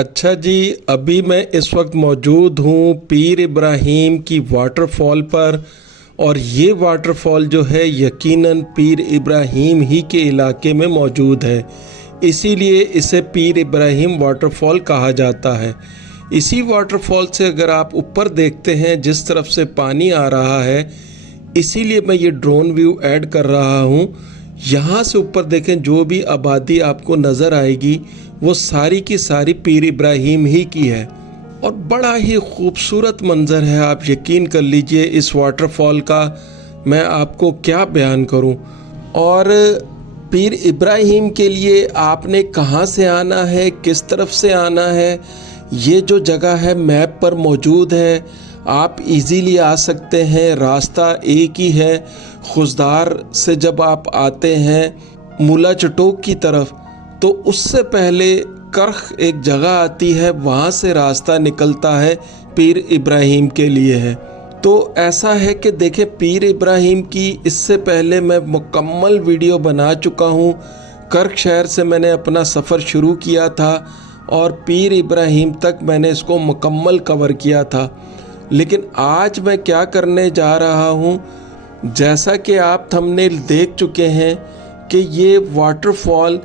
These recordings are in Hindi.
अच्छा जी, अभी मैं इस वक्त मौजूद हूँ पीर इब्राहिम की वाटरफॉल पर। और ये वाटरफॉल जो है यकीनन पीर इब्राहिम ही के इलाके में मौजूद है, इसीलिए इसे पीर इब्राहिम वाटरफॉल कहा जाता है। इसी वाटरफॉल से अगर आप ऊपर देखते हैं जिस तरफ से पानी आ रहा है, इसीलिए मैं ये ड्रोन व्यू ऐड कर रहा हूँ। यहाँ से ऊपर देखें, जो भी आबादी आपको नज़र आएगी वो सारी की सारी पीर इब्राहिम ही की है और बड़ा ही खूबसूरत मंज़र है। आप यकीन कर लीजिए इस वाटरफॉल का मैं आपको क्या बयान करूं। और पीर इब्राहिम के लिए आपने कहां से आना है, किस तरफ से आना है, ये जो जगह है मैप पर मौजूद है। आप इजीली आ सकते हैं, रास्ता एक ही है। खुशदार से जब आप आते हैं मूला चटोक की तरफ, तो उससे पहले करख एक जगह आती है, वहाँ से रास्ता निकलता है पीर इब्राहिम के लिए है। तो ऐसा है कि देखें, पीर इब्राहिम की इससे पहले मैं मुकम्मल वीडियो बना चुका हूँ। करख शहर से मैंने अपना सफ़र शुरू किया था और पीर इब्राहिम तक मैंने इसको मुकम्मल कवर किया था। लेकिन आज मैं क्या करने जा रहा हूँ, जैसा कि आप थंबनेल देख चुके हैं कि ये वाटरफॉल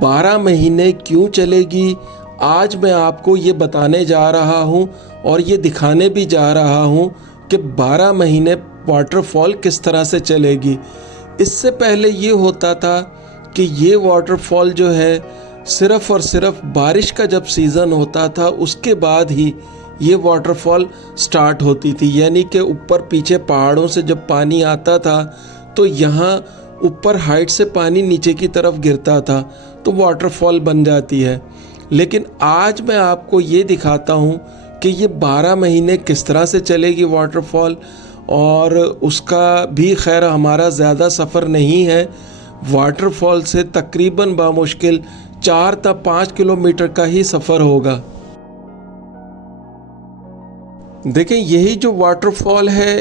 12 महीने क्यों चलेगी, आज मैं आपको ये बताने जा रहा हूँ और ये दिखाने भी जा रहा हूँ कि 12 महीने वाटरफॉल किस तरह से चलेगी। इससे पहले ये होता था कि ये वाटरफॉल जो है सिर्फ़ और सिर्फ बारिश का जब सीज़न होता था उसके बाद ही ये वाटरफॉल स्टार्ट होती थी। यानी कि ऊपर पीछे पहाड़ों से जब पानी आता था तो यहाँ ऊपर हाइट से पानी नीचे की तरफ गिरता था तो वाटरफॉल बन जाती है। लेकिन आज मैं आपको ये दिखाता हूँ कि ये 12 महीने किस तरह से चलेगी वाटरफॉल। और उसका भी खैर हमारा ज़्यादा सफ़र नहीं है, वाटरफॉल से तकरीबन बामुश्किल 4 से 5 किलोमीटर का ही सफ़र होगा। देखें, यही जो वाटरफॉल है,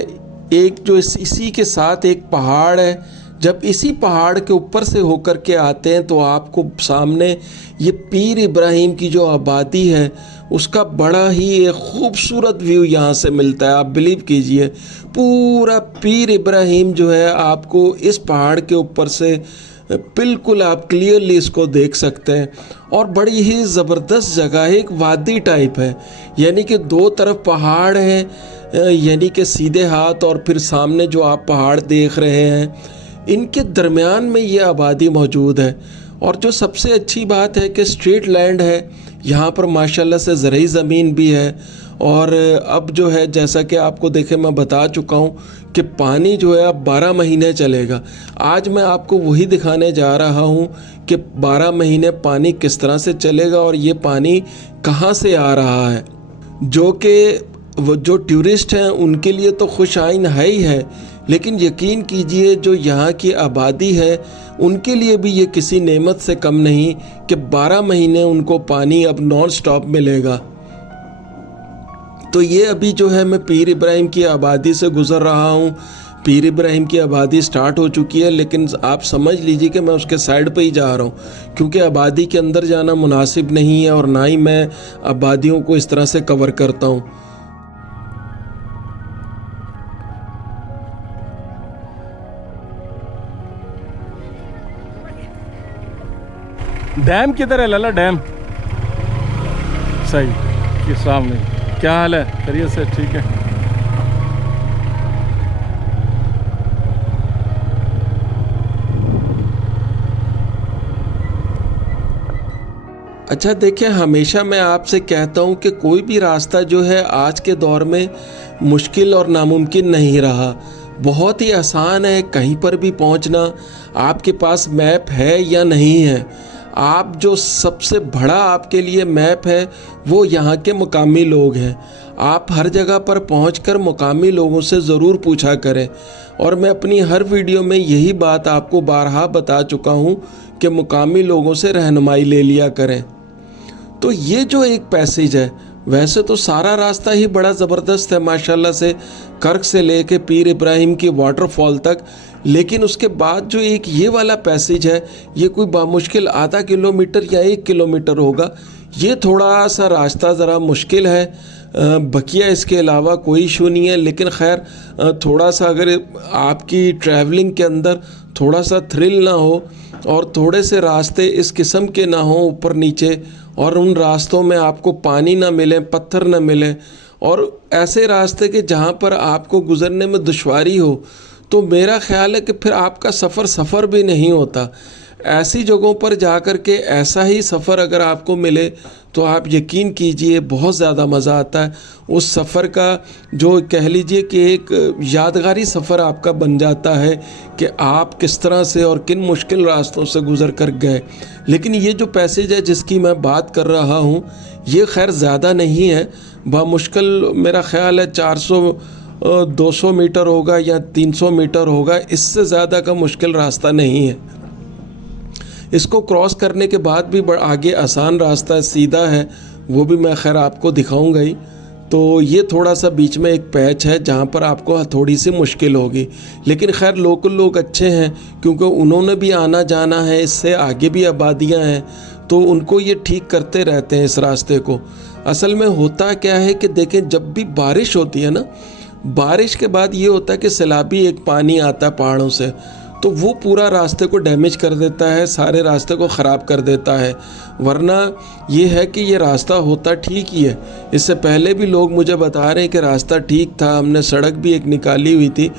एक जो इसी के साथ एक पहाड़ है। जब इसी पहाड़ के ऊपर से होकर के आते हैं तो आपको सामने ये पीर इब्राहिम की जो आबादी है उसका बड़ा ही एक खूबसूरत व्यू यहाँ से मिलता है। आप बिलीव कीजिए, पूरा पीर इब्राहिम जो है आपको इस पहाड़ के ऊपर से बिल्कुल आप क्लियरली इसको देख सकते हैं। और बड़ी ही ज़बरदस्त जगह है, एक वादी टाइप है, यानी कि दो तरफ पहाड़ हैं, यानी कि सीधे हाथ और फिर सामने जो आप पहाड़ देख रहे हैं, इनके दरमियान में ये आबादी मौजूद है। और जो सबसे अच्छी बात है कि स्ट्रेट लैंड है, यहाँ पर माशाल्लाह से ज़रई ज़मीन भी है। और अब जो है जैसा कि आपको देखे मैं बता चुका हूँ कि पानी जो है अब 12 महीने चलेगा। आज मैं आपको वही दिखाने जा रहा हूँ कि 12 महीने पानी किस तरह से चलेगा और ये पानी कहाँ से आ रहा है। जो कि जो टूरिस्ट हैं उनके लिए तो खुश आइन है ही है, लेकिन यकीन कीजिए जो यहाँ की आबादी है उनके लिए भी ये किसी नेमत से कम नहीं कि 12 महीने उनको पानी अब नॉन स्टॉप मिलेगा। तो ये अभी जो है मैं पीर इब्राहिम की आबादी से गुज़र रहा हूँ। पीर इब्राहिम की आबादी स्टार्ट हो चुकी है, लेकिन आप समझ लीजिए कि मैं उसके साइड पे ही जा रहा हूँ क्योंकि आबादी के अंदर जाना मुनासिब नहीं है और ना ही मैं आबादियों को इस तरह से कवर करता हूँ। डैम किधर है लला? डैम सही के सामने। क्या हाल है? खैरियत से? ठीक है। अच्छा देखिए, हमेशा मैं आपसे कहता हूँ कि कोई भी रास्ता जो है आज के दौर में मुश्किल और नामुमकिन नहीं रहा, बहुत ही आसान है कहीं पर भी पहुँचना। आपके पास मैप है या नहीं है, आप जो सबसे बड़ा आपके लिए मैप है वो यहाँ के मुकामी लोग हैं। आप हर जगह पर पहुंचकर मुकामी लोगों से ज़रूर पूछा करें। और मैं अपनी हर वीडियो में यही बात आपको बारहा बता चुका हूँ कि मुकामी लोगों से रहनुमाई ले लिया करें। तो ये जो एक पैसेज है, वैसे तो सारा रास्ता ही बड़ा ज़बरदस्त है माशाल्लाह से, कर्क से लेके पीर इब्राहिम की वाटरफॉल तक। लेकिन उसके बाद जो एक ये वाला पैसेज है, ये कोई बामुश्किल आधा किलोमीटर या 1 किलोमीटर होगा। ये थोड़ा सा रास्ता ज़रा मुश्किल है, बकिया इसके अलावा कोई इशू नहीं है। लेकिन खैर थोड़ा सा अगर आपकी ट्रैवलिंग के अंदर थोड़ा सा थ्रिल ना हो और थोड़े से रास्ते इस किस्म के ना हो ऊपर नीचे, और उन रास्तों में आपको पानी ना मिले, पत्थर ना मिले, और ऐसे रास्ते के जहाँ पर आपको गुज़रने में दुश्वारी हो, तो मेरा ख़्याल है कि फिर आपका सफ़र भी नहीं होता। ऐसी जगहों पर जाकर के ऐसा ही सफ़र अगर आपको मिले तो आप यकीन कीजिए बहुत ज़्यादा मज़ा आता है। उस सफ़र का जो कह लीजिए कि एक यादगारी सफ़र आपका बन जाता है कि आप किस तरह से और किन मुश्किल रास्तों से गुज़र कर गए। लेकिन ये जो पैसेज है जिसकी मैं बात कर रहा हूँ, ये खैर ज़्यादा नहीं है, बामुश्किल मेरा ख़्याल है 400-200 मीटर होगा या 300 मीटर होगा, इससे ज़्यादा का मुश्किल रास्ता नहीं है। इसको क्रॉस करने के बाद भी आगे आसान रास्ता है, सीधा है, वो भी मैं खैर आपको दिखाऊंगा ही। तो ये थोड़ा सा बीच में एक पैच है जहाँ पर आपको थोड़ी सी मुश्किल होगी, लेकिन खैर लोकल लोग अच्छे हैं क्योंकि उन्होंने भी आना जाना है, इससे आगे भी आबादियाँ हैं, तो उनको ये ठीक करते रहते हैं इस रास्ते को। असल में होता क्या है कि देखें, जब भी बारिश होती है ना, बारिश के बाद ये होता है कि सैलाबी एक पानी आता है पहाड़ों से, तो वो पूरा रास्ते को डैमेज कर देता है, सारे रास्ते को ख़राब कर देता है। वरना ये है कि ये रास्ता होता ठीक ही है। इससे पहले भी लोग मुझे बता रहे हैं कि रास्ता ठीक था, हमने सड़क भी एक निकाली हुई थी,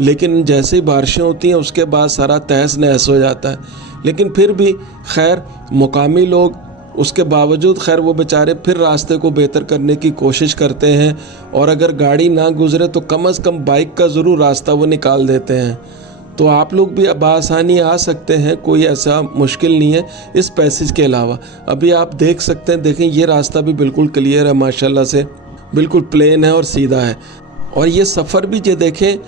लेकिन जैसे ही बारिशें होती हैं उसके बाद सारा तहस नहस हो जाता है। लेकिन फिर भी खैर मुकामी लोग उसके बावजूद खैर वो बेचारे फिर रास्ते को बेहतर करने की कोशिश करते हैं, और अगर गाड़ी ना गुज़रे तो कम से कम बाइक का ज़रूर रास्ता वो निकाल देते हैं। तो आप लोग भी अब आसानी आ सकते हैं, कोई ऐसा मुश्किल नहीं है इस पैसेज के अलावा। अभी आप देख सकते हैं, देखें ये रास्ता भी बिल्कुल क्लियर है माशाल्लाह से, बिल्कुल प्लेन है और सीधा है। और ये सफ़र भी ये देखें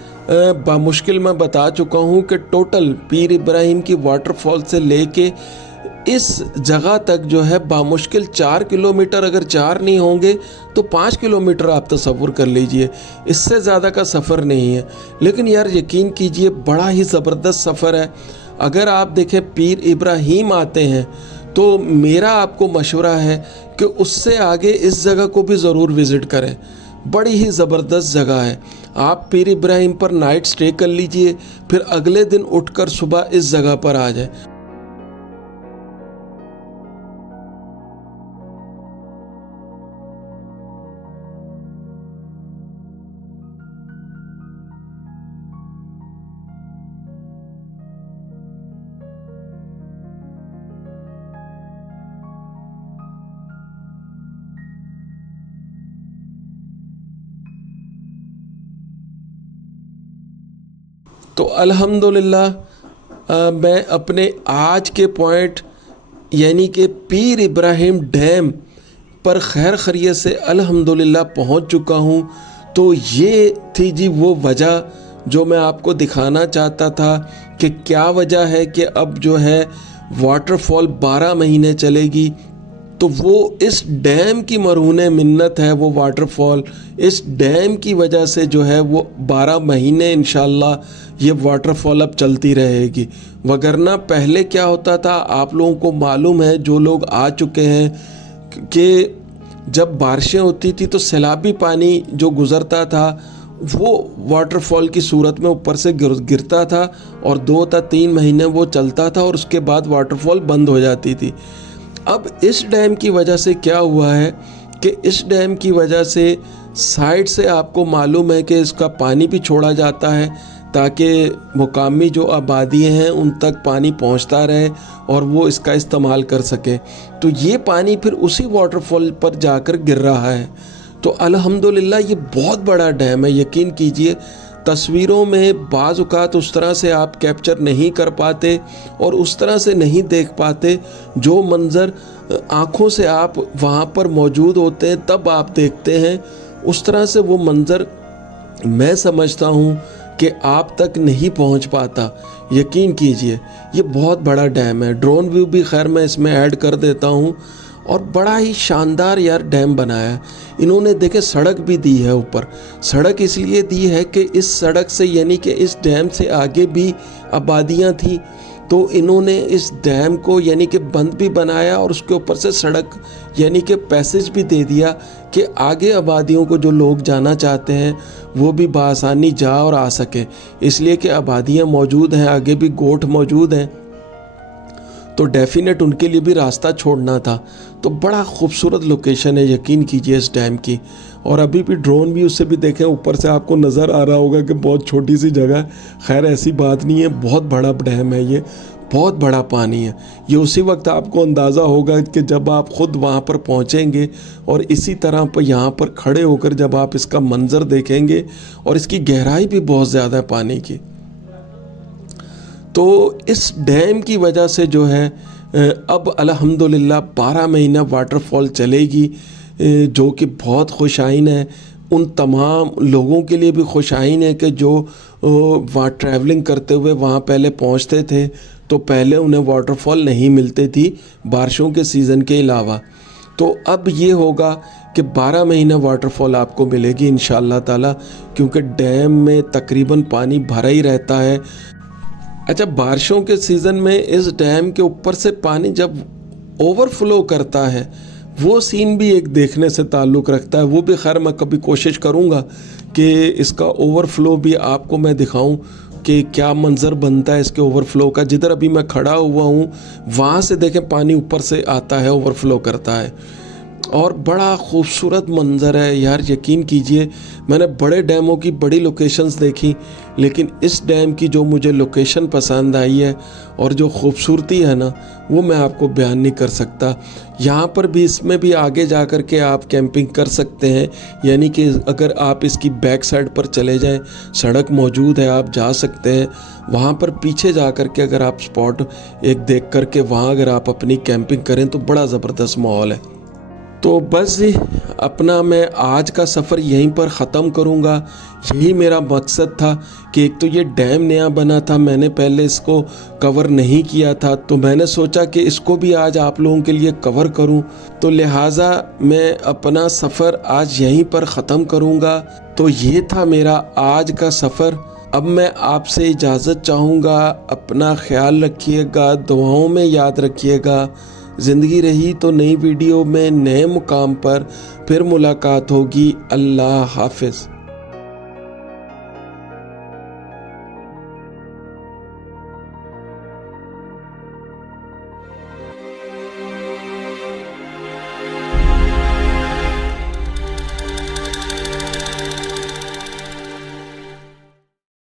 बामुश्किल मैं बता चुका हूँ कि टोटल पीर इब्राहिम की वाटरफॉल से लेके इस जगह तक जो है बामुश्किल 4 किलोमीटर, अगर 4 नहीं होंगे तो 5 किलोमीटर आप तसव्वुर कर लीजिए, इससे ज़्यादा का सफ़र नहीं है। लेकिन यार यकीन कीजिए बड़ा ही ज़बरदस्त सफ़र है। अगर आप देखें पीर इब्राहिम आते हैं तो मेरा आपको मशवरा है कि उससे आगे इस जगह को भी ज़रूर विज़िट करें, बड़ी ही ज़बरदस्त जगह है। आप पीर इब्राहिम पर नाइट स्टे कर लीजिए, फिर अगले दिन उठकर सुबह इस जगह पर आ जाए। तो अल्हम्दुलिल्लाह मैं अपने आज के पॉइंट यानी कि पीर इब्राहिम डैम पर खैर खैरियत से अल्हम्दुलिल्लाह पहुंच चुका हूं। तो ये थी जी वो वजह जो मैं आपको दिखाना चाहता था कि क्या वजह है कि अब जो है वाटरफॉल 12 महीने चलेगी। तो वो इस डैम की मरहून मिन्नत है, वो वाटरफॉल इस डैम की वजह से जो है वो 12 महीने इंशाल्लाह ये वाटरफॉल अब चलती रहेगी। वगरना पहले क्या होता था, आप लोगों को मालूम है, जो लोग आ चुके हैं, कि जब बारिशें होती थी तो सैलाबी पानी जो गुज़रता था वो वाटरफॉल की सूरत में ऊपर से गिरता था और 2 या 3 महीने वो चलता था और उसके बाद वाटरफॉल बंद हो जाती थी। अब इस डैम की वजह से क्या हुआ है कि इस डैम की वजह से साइड से आपको मालूम है कि इसका पानी भी छोड़ा जाता है ताकि मुकामी जो आबादी हैं उन तक पानी पहुंचता रहे और वो इसका इस्तेमाल कर सके। तो ये पानी फिर उसी वाटरफॉल पर जाकर गिर रहा है। तो अल्हम्दुलिल्लाह ये बहुत बड़ा डैम है। यकीन कीजिए तस्वीरों में बाज़ औक़ात उस तरह से आप कैप्चर नहीं कर पाते और उस तरह से नहीं देख पाते, जो मंज़र आँखों से आप वहाँ पर मौजूद होते हैं तब आप देखते हैं, उस तरह से वो मंज़र मैं समझता हूँ कि आप तक नहीं पहुँच पाता। यकीन कीजिए ये बहुत बड़ा डैम है। ड्रोन व्यू भी खैर मैं इसमें ऐड कर देता हूँ। और बड़ा ही शानदार यार डैम बनाया है इन्होंने। देखे सड़क भी दी है ऊपर। सड़क इसलिए दी है कि इस सड़क से यानी कि इस डैम से आगे भी आबादियाँ थी, तो इन्होंने इस डैम को यानी कि बंद भी बनाया और उसके ऊपर से सड़क यानी कि पैसेज भी दे दिया कि आगे आबादियों को जो लोग जाना चाहते हैं वो भी बआसानी जा और आ सकें, इसलिए कि आबादियाँ मौजूद हैं, आगे भी गोठ मौजूद हैं, तो डेफिनेट उनके लिए भी रास्ता छोड़ना था। तो बड़ा खूबसूरत लोकेशन है, यकीन कीजिए इस डैम की। और अभी भी ड्रोन व्यू से भी देखें, ऊपर से आपको नज़र आ रहा होगा कि बहुत छोटी सी जगह है। खैर ऐसी बात नहीं है, बहुत बड़ा डैम है ये, बहुत बड़ा पानी है। ये उसी वक्त आपको अंदाज़ा होगा कि जब आप ख़ुद वहाँ पर पहुँचेंगे और इसी तरह पर यहाँ पर खड़े होकर जब आप इसका मंज़र देखेंगे, और इसकी गहराई भी बहुत ज़्यादा है पानी की। तो इस डैम की वजह से जो है अब अल्हम्दुलिल्लाह 12 महीना वाटरफॉल चलेगी, जो कि बहुत खुशाइन है। उन तमाम लोगों के लिए भी खुशाइन है कि जो वहाँ ट्रैवलिंग करते हुए वहाँ पहले पहुँचते थे तो पहले उन्हें वाटरफॉल नहीं मिलती थी बारिशों के सीज़न के अलावा। तो अब ये होगा कि 12 महीना वाटरफॉल आपको मिलेगी इंशाअल्लाह ताला, क्योंकि डैम में तकरीबन पानी भरा ही रहता है। अच्छा, बारिशों के सीज़न में इस डैम के ऊपर से पानी जब ओवरफ्लो करता है वो सीन भी एक देखने से ताल्लुक़ रखता है। वो भी खैर मैं कभी कोशिश करूँगा कि इसका ओवरफ्लो भी आपको मैं दिखाऊं कि क्या मंज़र बनता है इसके ओवरफ्लो का। जिधर अभी मैं खड़ा हुआ हूँ वहाँ से देखें पानी ऊपर से आता है, ओवरफ्लो करता है, और बड़ा खूबसूरत मंज़र है यार। यकीन कीजिए मैंने बड़े डैमों की बड़ी लोकेशंस देखी, लेकिन इस डैम की जो मुझे लोकेशन पसंद आई है और जो खूबसूरती है ना, वो मैं आपको बयान नहीं कर सकता। यहाँ पर भी, इसमें भी आगे जा कर के आप कैंपिंग कर सकते हैं, यानी कि अगर आप इसकी बैक साइड पर चले जाएं, सड़क मौजूद है, आप जा सकते हैं। वहाँ पर पीछे जा कर के अगर आप स्पॉट एक देख कर के वहाँ अगर आप अपनी कैंपिंग करें तो बड़ा ज़बरदस्त माहौल है। तो बस जी, अपना मैं आज का सफ़र यहीं पर ख़त्म करूँगा। यही मेरा मकसद था कि एक तो ये डैम नया बना था, मैंने पहले इसको कवर नहीं किया था, तो मैंने सोचा कि इसको भी आज आप लोगों के लिए कवर करूं, तो लिहाजा मैं अपना सफ़र आज यहीं पर ख़त्म करूँगा। तो ये था मेरा आज का सफ़र। अब मैं आपसे इजाज़त चाहूँगा। अपना ख्याल रखिएगा, दुआओं में याद रखिएगा। ज़िंदगी रही तो नई वीडियो में नए मुकाम पर फिर मुलाकात होगी। अल्लाह हाफ़िज़।